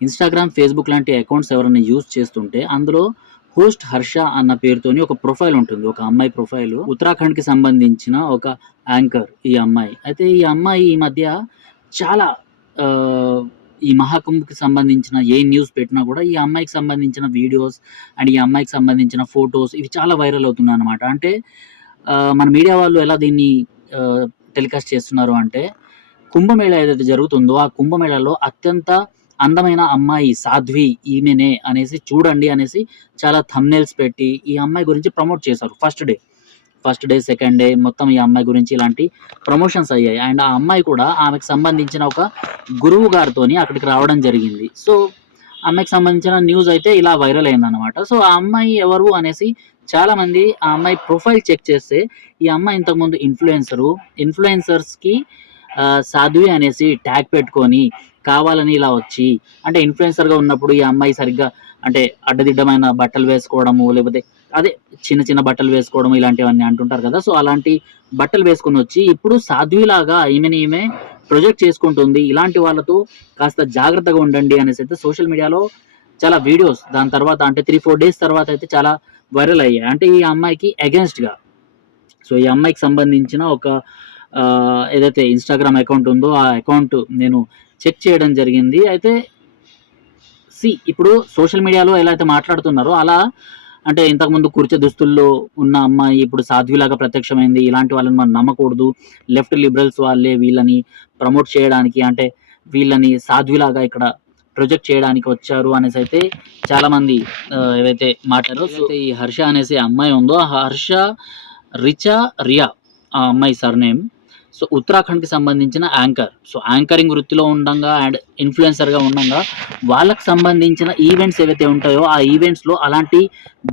Instagram Facebook లాంటి accounts ఎవరైనా use చేస్తుంటే అందులో హోస్ట్ హర్ష అన్న పేరుతోని ఒక ప్రొఫైల్ ఉంటుంది. ఒక అమ్మాయి ప్రొఫైల్ ఉత్తరాఖండ్కి సంబంధించిన ఒక యాంకర్ ఈ అమ్మాయి. అయితే ఈ అమ్మాయి ఈ మధ్య చాలా ఈ మహాకుంభకి సంబంధించిన ఏ న్యూస్ పెట్టినా కూడా ఈ అమ్మాయికి సంబంధించిన వీడియోస్ అండ్ ఈ అమ్మాయికి సంబంధించిన ఫొటోస్ ఇవి చాలా వైరల్ అవుతున్నాయి అనమాట అంటే మన మీడియా వాళ్ళు ఎలా దీన్ని టెలికాస్ట్ చేస్తున్నారు అంటే కుంభమేళ ఏదైతే జరుగుతుందో ఆ కుంభమేళలో అత్యంత అందమైన అమ్మాయి సాధ్వి ఈమెనే అనేసి చూడండి అనేసి చాలా థమ్నెల్స్ పెట్టి ఈ అమ్మాయి గురించి ప్రమోట్ చేశారు. First day first day second day మొత్తం ఈ అమ్మాయి గురించి ఇలాంటి ప్రమోషన్స్ అయ్యాయి. అండ్ ఆ అమ్మాయి కూడా ఆమెకు సంబంధించిన ఒక గురువు గారితోని అక్కడికి రావడం జరిగింది. సో అమ్మాయికి సంబంధించిన న్యూస్ అయితే ఇలా వైరల్ అయిందనమాట సో ఆ అమ్మాయి ఎవరు అనేసి చాలా మంది ఆ అమ్మాయి ప్రొఫైల్ చెక్ చేస్తే ఈ అమ్మాయి ఇంతకుముందు ఇన్ఫ్లుయెన్సరు ఇన్ఫ్లుయెన్సర్స్కి సాధ్వి అనేసి ట్యాగ్ పెట్టుకొని కావాలని ఇలా వచ్చి అంటే ఇన్ఫ్లుయెన్సర్గా ఉన్నప్పుడు ఈ అమ్మాయి సరిగ్గా అంటే అడ్డదిడ్డమైన బట్టలు వేసుకోవడము లేకపోతే అదే చిన్న చిన్న బట్టలు వేసుకోవడం ఇలాంటివన్నీ అంటుంటారు కదా. సో అలాంటి బట్టలు వేసుకొని వచ్చి ఇప్పుడు సాధ్విలాగా ఈమెని ఈమె ప్రొజెక్ట్ చేసుకుంటుంది. ఇలాంటి వాళ్ళతో కాస్త జాగ్రత్తగా ఉండండి అనేసి అయితే సోషల్ మీడియాలో చాలా వీడియోస్ దాని తర్వాత అంటే త్రీ ఫోర్ డేస్ తర్వాత అయితే చాలా వైరల్ అయ్యాయి. అంటే ఈ అమ్మాయికి అగెన్స్ట్గా సో ఈ అమ్మాయికి సంబంధించిన ఒక ఏదైతే ఇన్స్టాగ్రామ్ అకౌంట్ ఉందో ఆ అకౌంట్ నేను చెక్ చేయడం జరిగింది. అయితే సి ఇప్పుడు సోషల్ మీడియాలో ఎలా అయితే మాట్లాడుతున్నారో అలా అంటే ఇంతకుముందు కుర్చ దుస్తుల్లో ఉన్న అమ్మాయి ఇప్పుడు సాధ్విలాగా ప్రత్యక్షమైంది ఇలాంటి వాళ్ళని మనం నమ్మకూడదు. లెఫ్ట్ లిబరల్స్ వాళ్ళే వీళ్ళని ప్రమోట్ చేయడానికి అంటే వీళ్ళని సాధ్విలాగా ఇక్కడ ప్రొజెక్ట్ చేయడానికి వచ్చారు అనేసి అయితే చాలా మంది మాట్లాడారు ఏవైతే మాట్లాడారో ఈ హర్ష అనేసి అమ్మాయి ఉందో ఆ హర్ష రిచా రియా ఆ అమ్మాయి సర్నేమ్ సో ఉత్తరాఖండ్కి సంబంధించిన యాంకర్. సో యాంకరింగ్ వృత్తిలో ఉండంగా అండ్ ఇన్ఫ్లుయెన్సర్గా ఉండంగా వాళ్ళకి సంబంధించిన ఈవెంట్స్ ఏవైతే ఉంటాయో ఆ ఈవెంట్స్లో అలాంటి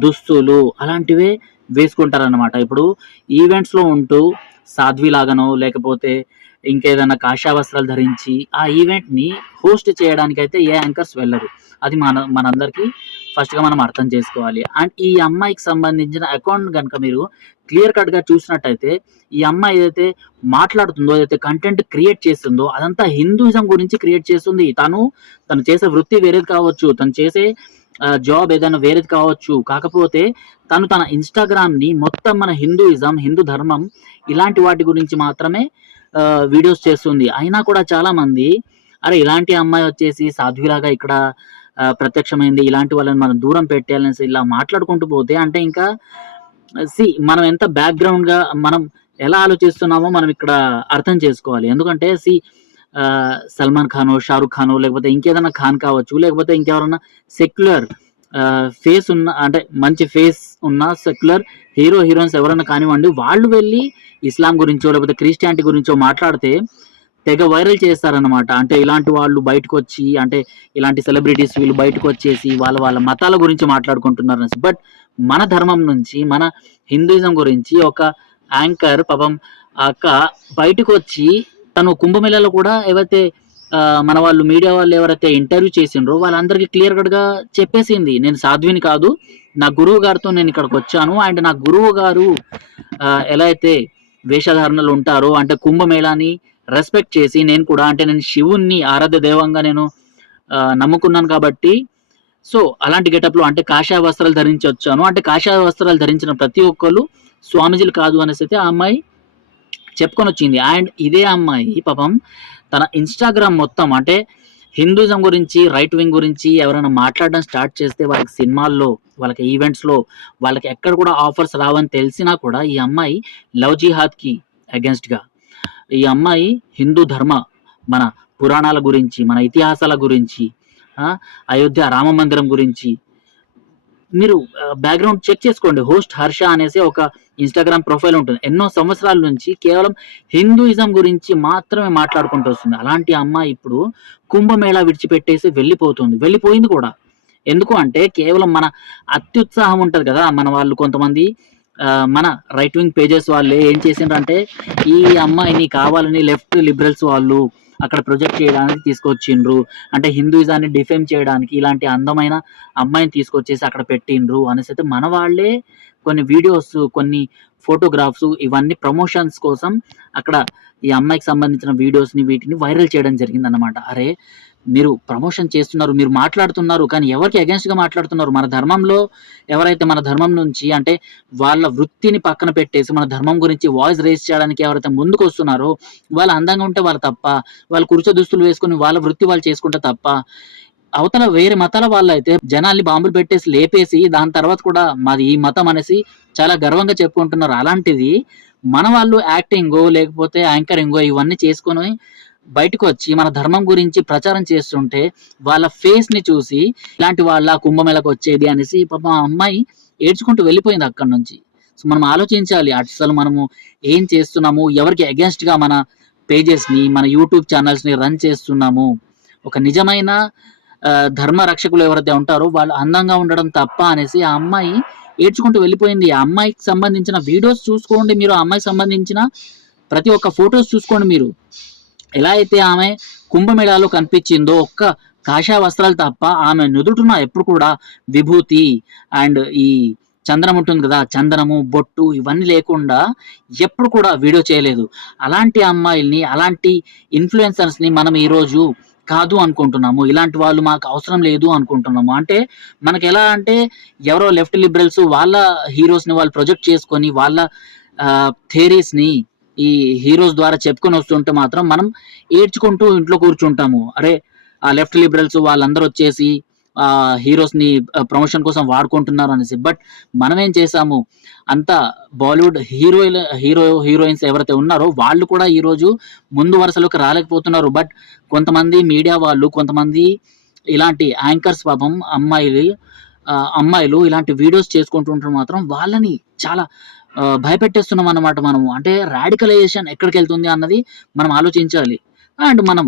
దుస్తులు అలాంటివే వేసుకుంటారనమాట ఇప్పుడు ఈవెంట్స్లో ఉంటూ సాధ్విలాగనో లేకపోతే ఇంకేదైనా కాషా వస్త్రాలు ధరించి ఆ ఈవెంట్ని హోస్ట్ చేయడానికి అయితే ఏ యాంకర్స్ వెళ్ళరు. అది మన మనందరికీ ఫస్ట్గా మనం అర్థం చేసుకోవాలి. అండ్ ఈ అమ్మాయికి సంబంధించిన అకౌంట్ కనుక మీరు క్లియర్ కట్గా చూసినట్టయితే ఈ అమ్మాయి ఏదైతే మాట్లాడుతుందో ఏదైతే కంటెంట్ క్రియేట్ చేస్తుందో అదంతా హిందూయిజం గురించి క్రియేట్ చేస్తుంది. తను తను చేసే వృత్తి వేరేది కావచ్చు తను చేసే జాబ్ ఏదైనా వేరేది కావచ్చు. కాకపోతే తను తన ఇన్స్టాగ్రామ్ని మొత్తం మన హిందూయిజం హిందూ ధర్మం ఇలాంటి వాటి గురించి మాత్రమే వీడియోస్ చేస్తుంది. అయినా కూడా చాలామంది అరే ఇలాంటి అమ్మాయి వచ్చేసి సాధ్విలాగా ఇక్కడ ప్రత్యక్షమైంది ఇలాంటి వాళ్ళని మనం దూరం పెట్టాలనేసి ఇలా మాట్లాడుకుంటూ పోతే అంటే ఇంకా సి మనం ఎంత బ్యాక్గ్రౌండ్గా మనం ఎలా ఆలోచిస్తున్నామో మనం ఇక్కడ అర్థం చేసుకోవాలి. ఎందుకంటే సి సల్మాన్ ఖానో షారుఖ్ ఖానో లేకపోతే ఇంకేదైనా ఖాన్ కావచ్చు లేకపోతే ఇంకెవరన్నా సెక్యులర్ ఫేస్ ఉన్న అంటే మంచి ఫేస్ ఉన్న సెక్యులర్ హీరో హీరోయిన్స్ ఎవరైనా కానివ్వండి వాళ్ళు వెళ్ళి ఇస్లాం గురించో లేకపోతే క్రిస్టియానిటీ గురించో మాట్లాడితే తెగ వైరల్ చేస్తారనమాట అంటే ఇలాంటి వాళ్ళు బయటకు వచ్చి అంటే ఇలాంటి సెలబ్రిటీస్ వీళ్ళు బయటకు వచ్చేసి వాళ్ళ వాళ్ళ మతాల గురించి మాట్లాడుకుంటున్నారు బట్ మన ధర్మం నుంచి మన హిందూయిజం గురించి ఒక యాంకర్ పాపం అక్క బయటకు వచ్చి తను కుంభమేళలో కూడా ఏవైతే మన వాళ్ళు మీడియా వాళ్ళు ఎవరైతే ఇంటర్వ్యూ చేసిండ్రో వాళ్ళందరికీ క్లియర్ కట్గా చెప్పేసింది. నేను సాధ్విని కాదు నా గురువు గారితో నేను ఇక్కడికి వచ్చాను. అండ్ నా గురువు గారు ఎలా అయితే వేషధారణలు ఉంటారో అంటే కుంభమేళాని రెస్పెక్ట్ చేసి నేను కూడా అంటే నేను శివుణ్ణి ఆరాధ్య దైవంగా నేను నమ్ముకున్నాను కాబట్టి సో అలాంటి గెటప్లో అంటే కాషాయ వస్త్రాలు ధరించి వచ్చాను అంటే కాషాయ వస్త్రాలు ధరించిన ప్రతి ఒక్కరు స్వామీజీలు కాదు అనేసి అయితే ఆ అమ్మాయి చెప్పుకొని వచ్చింది అండ్ ఇదే అమ్మాయి పాపం తన ఇన్స్టాగ్రామ్ మొత్తం అంటే హిందూజం గురించి రైట్ వింగ్ గురించి ఎవరైనా మాట్లాడడం స్టార్ట్ చేస్తే వాళ్ళకి సినిమాల్లో వాళ్ళకి ఈవెంట్స్లో వాళ్ళకి ఎక్కడ కూడా ఆఫర్స్ రావని తెలిసినా కూడా ఈ అమ్మాయి లవ్ జిహాద్కి అగెన్స్ట్గా ఈ అమ్మాయి హిందూ ధర్మ మన పురాణాల గురించి మన ఇతిహాసాల గురించి అయోధ్య రామ మందిరం గురించి. మీరు బ్యాక్గ్రౌండ్ చెక్ చేసుకోండి. హోస్ట్ హర్ష అనేసి ఒక ఇన్స్టాగ్రామ్ ప్రొఫైల్ ఉంటుంది. ఎన్నో సంవత్సరాల నుంచి కేవలం హిందూయిజం గురించి మాత్రమే మాట్లాడుకుంటూ వస్తుంది. అలాంటి అమ్మాయి ఇప్పుడు కుంభమేళా విడిచిపెట్టేసి వెళ్ళిపోతుంది. వెళ్ళిపోయింది కూడా. ఎందుకు అంటే కేవలం మన అత్యుత్సాహం ఉంటుంది కదా మన వాళ్ళు కొంతమంది. మన రైట్ వింగ్ పేజెస్ వాళ్ళే ఏం చేసిండ్రంటే ఈ అమ్మాయిని కావాలని లెఫ్ట్ లిబరల్స్ వాళ్ళు అక్కడ ప్రొజెక్ట్ చేయడానికి తీసుకొచ్చిండ్రు. అంటే హిందూయిజాన్ని డిఫేమ్ చేయడానికి ఇలాంటి అందమైన అమ్మాయిని తీసుకొచ్చేసి అక్కడ పెట్టిండ్రు అనేసి అయితే మన వాళ్ళే కొన్ని వీడియోస్ కొన్ని ఫోటోగ్రాఫ్స్ ఇవన్నీ ప్రమోషన్స్ కోసం అక్కడ ఈ అమ్మాయికి సంబంధించిన వీడియోస్ని వీటిని వైరల్ చేయడం జరిగింది అనమాట అరే మీరు ప్రమోషన్ చేస్తున్నారు మీరు మాట్లాడుతున్నారు కానీ ఎవరికి against మాట్లాడుతున్నారు? మన ధర్మంలో ఎవరైతే మన ధర్మం నుంచి అంటే వాళ్ళ వృత్తిని పక్కన పెట్టేసి మన ధర్మం గురించి వాయిస్ రేస్ చేయడానికి ఎవరైతే ముందుకు వస్తున్నారో వాళ్ళు అందంగా ఉంటే వాళ్ళు తప్ప వాళ్ళు కుర్చో దుస్తులు వేసుకుని వాళ్ళ వృత్తి వాళ్ళు చేసుకుంటే తప్ప అవతల వేరే మతాల వాళ్ళు అయితే జనాల్ని బాంబులు పెట్టేసి లేపేసి దాని తర్వాత కూడా మాది ఈ మతం అనేసి చాలా గర్వంగా చెప్పుకుంటున్నారు. అలాంటిది మన వాళ్ళు యాక్టింగో లేకపోతే యాంకరింగో ఇవన్నీ చేసుకొని బయటకు వచ్చి మన ధర్మం గురించి ప్రచారం చేస్తుంటే వాళ్ళ ఫేస్ని చూసి ఇలాంటి వాళ్ళ కుంభమేళకు వచ్చేది అనేసి పాప అమ్మాయి ఏడ్చుకుంటూ వెళ్ళిపోయింది అక్కడ నుంచి. సో మనం ఆలోచించాలి అసలు మనము ఏం చేస్తున్నాము ఎవరికి అగేన్స్ట్గా మన పేజెస్ని మన యూట్యూబ్ ఛానల్స్ని రన్ చేస్తున్నాము. ఒక నిజమైన ధర్మ రక్షకులు ఎవరైతే ఉంటారో వాళ్ళు అందంగా ఉండడం తప్ప అనేసి ఆ అమ్మాయి ఏడ్చుకుంటూ వెళ్ళిపోయింది. ఆ అమ్మాయికి సంబంధించిన వీడియోస్ చూసుకోండి మీరు. ఆ అమ్మాయికి సంబంధించిన ప్రతి ఒక్క ఫొటోస్ చూసుకోండి మీరు. ఎలా అయితే ఆమె కుంభమేళాలో కనిపించిందో ఒక్క కాషాయ వస్త్రాలు తప్ప ఆమె నుదుటున ఎప్పుడు కూడా విభూతి అండ్ ఈ చందనం ఉంటుంది కదా చందనము బొట్టు ఇవన్నీ లేకుండా ఎప్పుడు కూడా వీడియో చేయలేదు. అలాంటి అమ్మాయిల్ని అలాంటి ఇన్ఫ్లుయెన్సర్స్ని మనం ఈరోజు కాదు అనుకుంటున్నాము. ఇలాంటి వాళ్ళు మాకు అవసరం లేదు అనుకుంటున్నాము. అంటే మనకి ఎలా అంటే ఎవరో లెఫ్ట్ లిబరల్స్ వాళ్ళ హీరోస్ని వాళ్ళు ప్రొజెక్ట్ చేసుకొని వాళ్ళ థియరీస్ని ఈ హీరోస్ ద్వారా చెప్పుకొని వస్తుంటే మాత్రం మనం ఏడ్చుకుంటూ ఇంట్లో కూర్చుంటాము. అరే ఆ లెఫ్ట్ లిబరల్స్ వాళ్ళందరూ వచ్చేసి హీరోస్ని ప్రమోషన్ కోసం వాడుకుంటున్నారు అనేసి. బట్ మనం ఏం చేసాము? అంత బాలీవుడ్ హీరో హీరో హీరోయిన్స్ ఎవరైతే ఉన్నారో వాళ్ళు కూడా ఈరోజు ముందు వరుసలోకి రాలేకపోతున్నారు. బట్ కొంతమంది మీడియా వాళ్ళు కొంతమంది ఇలాంటి యాంకర్స్ పాపం అమ్మాయిలు అమ్మాయిలు ఇలాంటి వీడియోస్ చేసుకుంటుంటారు మాత్రం వాళ్ళని చాలా భయపెట్టేస్తున్నాం అన్నమాట మనము. అంటే రాడికలైజేషన్ ఎక్కడికి వెళ్తుంది అన్నది మనం ఆలోచించాలి. అండ్ మనం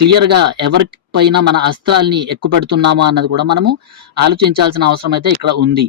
క్లియర్గా ఎవరిపైన మన అస్త్రాల్ని ఎక్కుపెడుతున్నామా అన్నది కూడా మనము ఆలోచించాల్సిన అవసరం అయితే ఇక్కడ ఉంది.